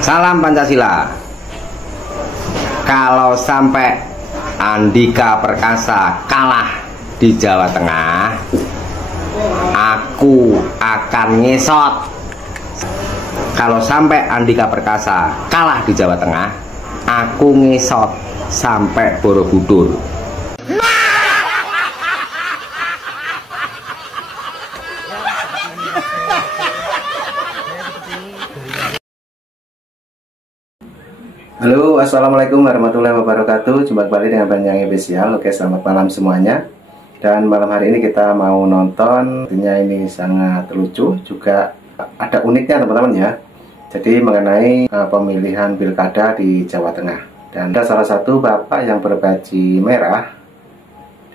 Salam Pancasila. Kalau sampai Andika Perkasa kalah di Jawa Tengah, aku akan ngesot. Kalau sampai Andika Perkasa kalah di Jawa Tengah, aku ngesot sampai Borobudur. Halo, assalamualaikum warahmatullahi wabarakatuh. Jumpa kembali dengan Panjang Spesial. Oke, selamat malam semuanya. Dan malam hari ini kita mau nonton, tentunya ini sangat lucu, juga ada uniknya teman-teman ya. Jadi mengenai pemilihan pilkada di Jawa Tengah. Dan ada salah satu bapak yang berbaju merah,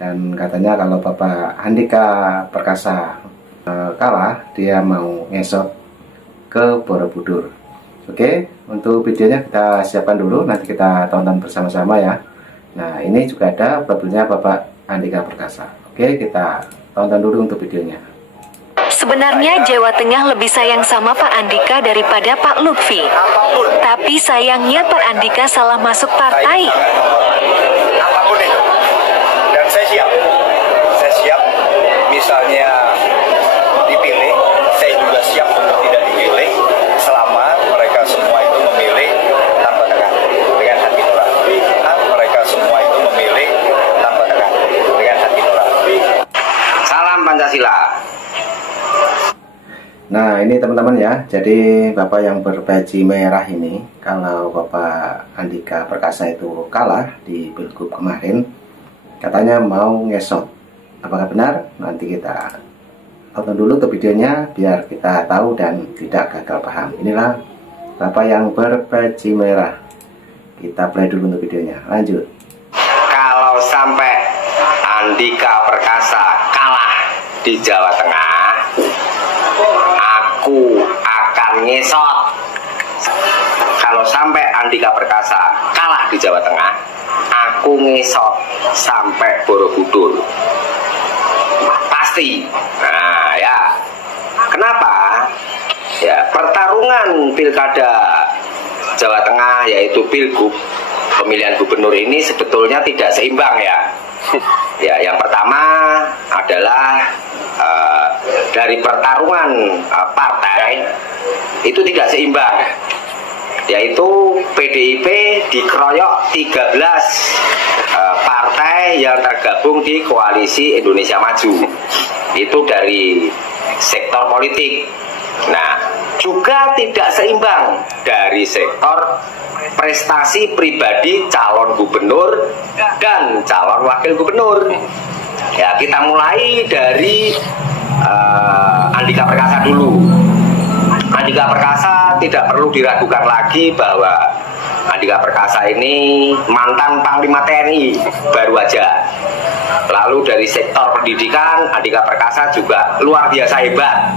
dan katanya kalau Bapak Andika Perkasa kalah, dia mau ngesot ke Borobudur. Oke, untuk videonya kita siapkan dulu, nanti kita tonton bersama-sama ya. Nah, ini juga ada profilnya Bapak Andika Perkasa. Oke, kita tonton dulu untuk videonya. Sebenarnya Jawa Tengah lebih sayang sama Pak Andika daripada Pak Lutfi. Tapi sayangnya Pak Andika salah masuk partai. Apapun itu. Dan saya siap misalnya dipilih, saya juga siap untuk tidak dipilih selama mereka semua itu memilih tanpa tekanan dengan hati nurani. Mereka semua itu memilih tanpa tekanan dengan hati nurani. Salam Pancasila. Nah, ini teman-teman ya, jadi Bapak yang berbaju merah ini, kalau Bapak Andika Perkasa itu kalah di Pilgub kemarin, katanya mau ngesot. Apakah benar? Nanti kita tonton dulu ke videonya biar kita tahu dan tidak gagal paham. Inilah Bapak yang berbaju merah. Kita play dulu untuk videonya. Lanjut. Kalau sampai Andika Perkasa kalah di Jawa Tengah, aku akan ngesot. Kalau sampai Andika Perkasa kalah di Jawa Tengah, aku ngesot sampai Borobudur. Pasti. Nah ya, kenapa? Ya, pertarungan pilkada Jawa Tengah yaitu Pilgub, pemilihan gubernur ini sebetulnya tidak seimbang ya. Ya, yang pertama adalah dari pertarungan partai itu tidak seimbang, yaitu PDIP dikeroyok 13 partai yang tergabung di Koalisi Indonesia Maju, itu dari sektor politik. Nah, juga tidak seimbang dari sektor prestasi pribadi calon gubernur dan calon wakil gubernur. Ya, kita mulai dari Andika Perkasa dulu. Andika Perkasa tidak perlu diragukan lagi bahwa Andika Perkasa ini mantan Panglima TNI baru aja. Lalu dari sektor pendidikan, Andika Perkasa juga luar biasa hebat.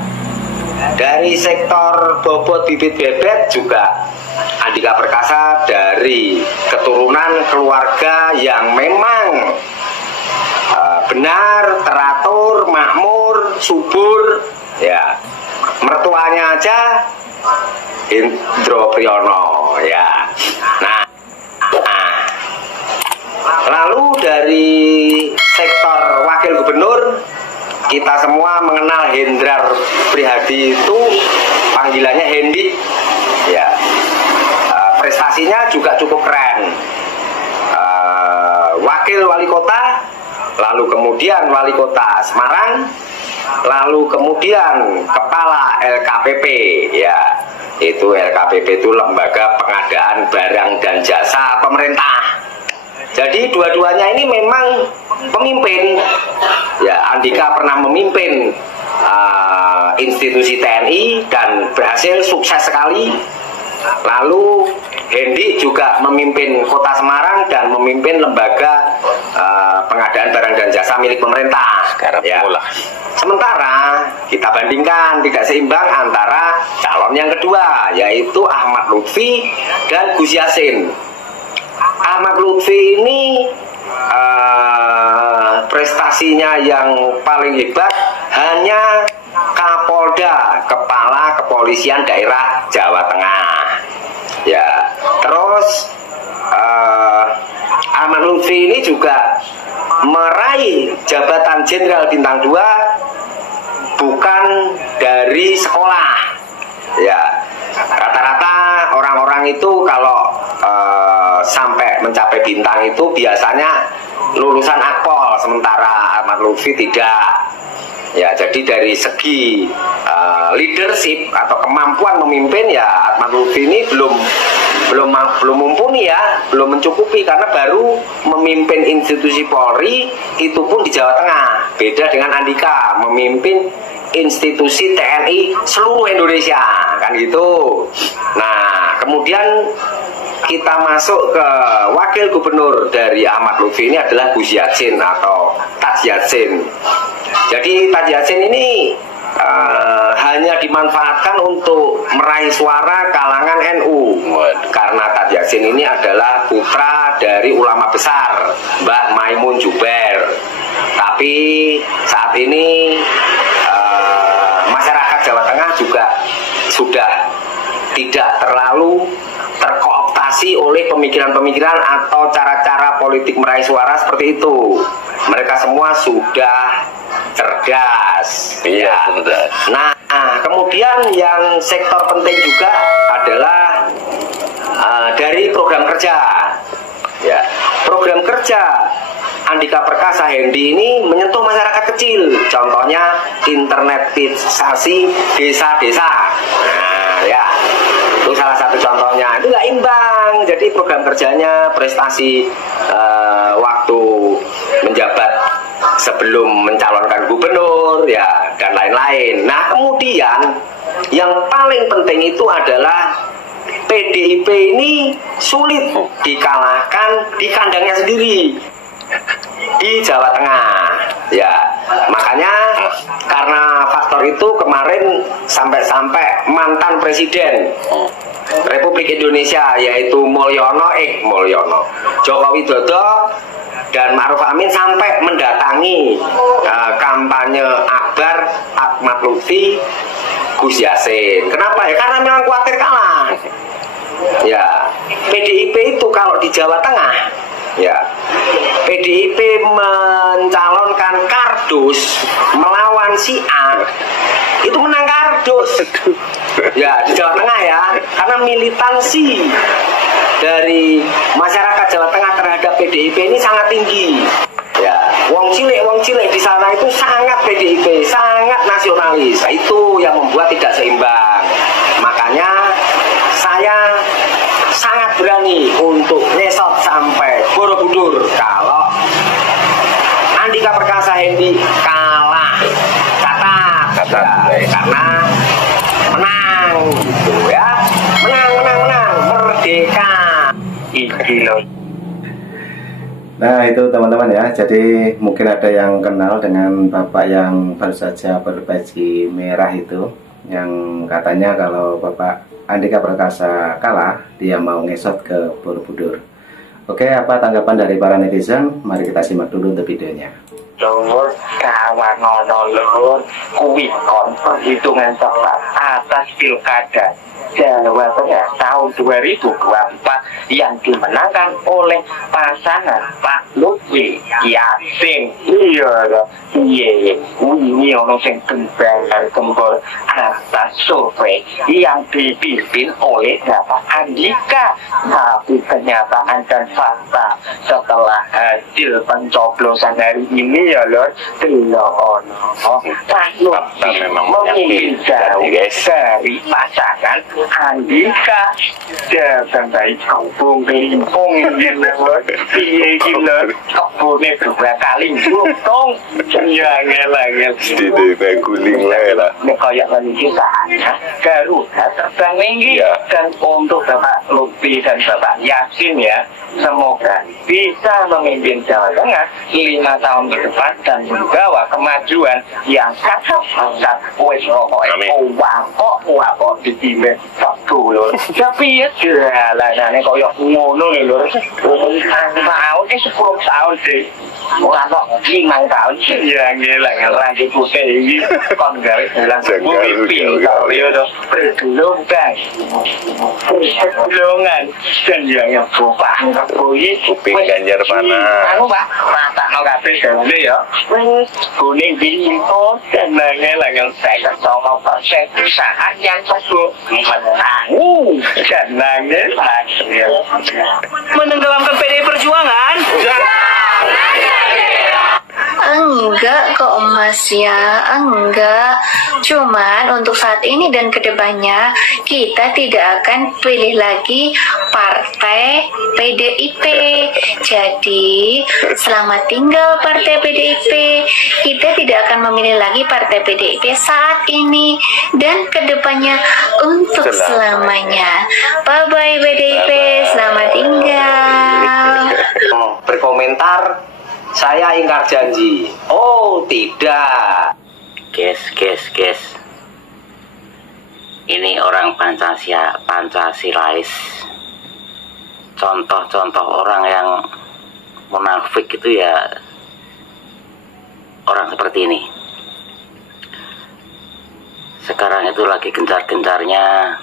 Dari sektor bobot bibit bebek juga Andika Perkasa dari keturunan keluarga yang memang benar, teratur, makmur, subur ya. Mertuanya aja Indro Priyono ya. Nah, lalu dari sektor wakil gubernur, kita semua mengenal Hendrar Prihadi, itu panggilannya Hendi ya. Prestasinya juga cukup keren. Wakil wali kota, lalu kemudian wali kota Semarang, lalu kemudian kepala LKPP ya. Itu LKPP itu lembaga pengadaan barang dan jasa pemerintah. Jadi dua-duanya ini memang pemimpin ya. Andika pernah memimpin institusi TNI dan berhasil, sukses sekali. Lalu Hendi juga memimpin kota Semarang dan memimpin lembaga pengadaan barang dan jasa milik pemerintah. Sekarang ya. Sementara kita bandingkan, tidak seimbang antara calon yang kedua, yaitu Ahmad Lutfi dan Gus Yassin. Ahmad Lutfi ini prestasinya yang paling hebat hanya Kapolda, Kepala Kepolisian Daerah Jawa Tengah. Ya, terus Ahmad Lutfi ini juga meraih jabatan Jenderal Bintang 2 bukan dari sekolah. Ya, rata-rata orang-orang itu kalau sampai mencapai bintang itu biasanya lulusan akpol, sementara Ahmad Lutfi tidak. Ya, jadi dari segi leadership atau kemampuan memimpin, ya Ahmad Lutfi ini belum mumpuni ya, belum mencukupi karena baru memimpin institusi Polri itu pun di Jawa Tengah. Beda dengan Andika memimpin institusi TNI seluruh Indonesia, kan gitu. Nah, kemudian kita masuk ke wakil gubernur dari Ahmad Lutfi ini adalah Gus Yatsin atau Taj Yatsin. Jadi Taj Yatsin ini hanya dimanfaatkan untuk meraih suara kalangan NU karena Taj Yatsin ini adalah putra dari ulama besar Mbah Maimun Juber. Tapi saat ini masyarakat Jawa Tengah juga sudah tidak terlalu terkooptasi oleh pemikiran-pemikiran atau cara-cara politik meraih suara seperti itu. Mereka semua sudah cerdas. Iya, cerdas. Nah, kemudian yang sektor penting juga adalah dari program kerja. Ya, program kerja Andika Perkasa Hendy ini menyentuh masyarakat kecil. Contohnya internetisasi desa-desa. Nah, ya. Itu salah satu contohnya. Itu nggak imbang. Jadi program kerjanya, prestasi waktu menjabat sebelum mencalonkan gubernur, ya, dan lain-lain. Nah, kemudian yang paling penting itu adalah PDIP ini sulit dikalahkan di kandangnya sendiri di Jawa Tengah. Ya, makanya karena faktor itu kemarin sampai mantan presiden Republik Indonesia yaitu Mulyono Joko Widodo dan Ma'ruf Amin sampai mendatangi kampanye akbar Ahmad Lutfi Gus Yatsin. Kenapa ya? Karena memang khawatir kalah. Ya, PDIP itu kalau di Jawa Tengah, ya, PDIP mencalonkan kardus melawan si A, itu menang kardus. Ya, di Jawa Tengah ya, karena militansi dari masyarakat Jawa Tengah terhadap PDIP ini sangat tinggi. Ya, wong cilik di sana itu sangat PDIP, sangat nasionalis. Itu yang membuat tidak seimbang. Makanya saya sangat berani untuk ngesot sampai Borobudur kalau Andika Perkasa Hendy kalah. Catat ya, karena menang gitu ya, menang merdeka. Nah, itu teman-teman ya. Jadi mungkin ada yang kenal dengan Bapak yang baru saja berbaju merah itu, yang katanya kalau Bapak Andika Perkasa kalah, dia mau ngesot ke Borobudur. Oke, apa tanggapan dari para netizen? Mari kita simak dulu untuk videonya. Lur, kawan lur, kuwi kon perhitungan tepat atas pilkada Jawa Tengah tahun 2024 yang dimenangkan oleh pasangan Pak Lutfi Yatsin. Iya, ini orang yang kembali atas survei yang dipimpin oleh Bapak Andika. Tapi kenyataan dan fakta setelah hasil pencoblosan hari ini ya lor, Pak Lutfi memimpin jauh dari pasangan Andika dan baik kampung kelimpung gitu lor. Iya gitu lor, kebunnya 2 kali dong. Ya ngelang di guling lah. Kayak lagi sana Garuda terbang tinggi. Dan untuk Bapak Lutfi dan Bapak Yatsin ya, semoga bisa memimpin Jawa Tengah 5 tahun ke depan dan membawa kemajuan yang sangat besar. Wes pokoknya kok dipimpin satu loh. Tapi ya jalanannya kok koyo ngono lho. Tahun 10 tahun sih. Ora kok 5 tahun ya ngelang rambut putih iki kon gawe dalan pipi yo to. Belum guys. Belongan dan yang bapak kuwi kuping Ganjar mana? Aku Pak, matakno kabeh dene ya. Kuning bimpo dan ngelang saya 100% saat yang tersebut menang. Menenggelamkan PDI Perjuangan? Enggak kok Mas ya, enggak. Cuman untuk saat ini dan kedepannya kita tidak akan pilih lagi partai PDIP. Jadi selamat tinggal partai PDIP. Kita tidak akan memilih lagi partai PDIP saat ini dan kedepannya untuk selamanya. Bye bye PDIP, selamat tinggal. Berkomentar, saya ingkar janji. Oh tidak. Guys. Ini orang Pancasilais. Contoh-contoh orang yang munafik itu ya orang seperti ini. Sekarang itu lagi gencar-gencarnya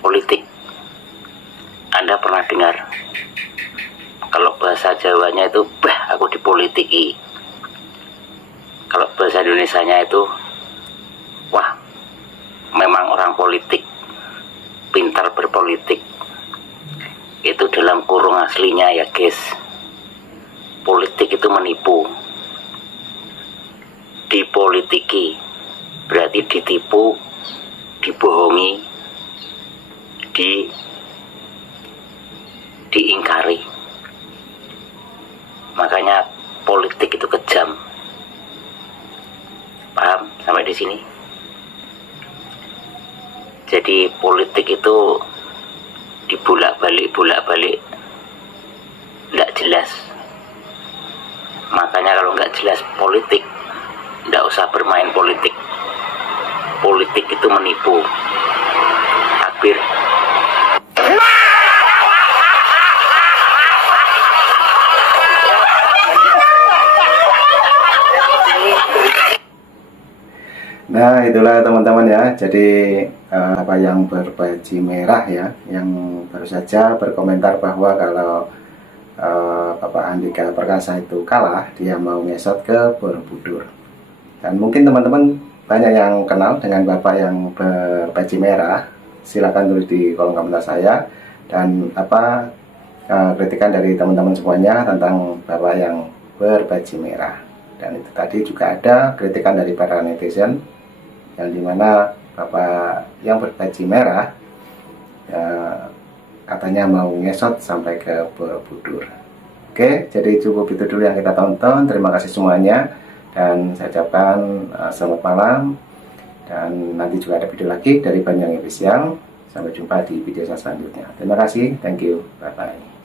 politik. Anda pernah dengar? Kalau bahasa Jawanya itu, bah aku dipolitiki. Kalau bahasa Indonesianya itu, wah memang orang politik, pintar berpolitik. Itu dalam kurung aslinya ya guys. Politik itu menipu. Dipolitiki berarti ditipu, dibohongi, diingkari. Makanya politik itu kejam. Paham sampai di sini? Jadi politik itu dibolak-balik, nggak jelas. Makanya kalau nggak jelas politik, nggak usah bermain politik. Politik itu menipu. Takbir. Nah itulah teman-teman ya. Jadi apa yang berbaju merah ya, yang baru saja berkomentar bahwa kalau Bapak Andika Perkasa itu kalah, dia mau ngesot ke Borobudur. Dan mungkin teman-teman banyak yang kenal dengan Bapak yang berbaju merah. Silakan tulis di kolom komentar saya. Dan apa kritikan dari teman-teman semuanya tentang Bapak yang berbaju merah. Dan itu tadi juga ada kritikan dari para netizen, yang dimana Bapak yang berbaju merah katanya mau ngesot sampai ke Borobudur. Oke, jadi cukup itu dulu yang kita tonton. Terima kasih semuanya, dan saya ucapkan selamat malam. Dan nanti juga ada video lagi dari Banyuwangi Official. Sampai jumpa di video selanjutnya. Terima kasih, thank you, bye bye.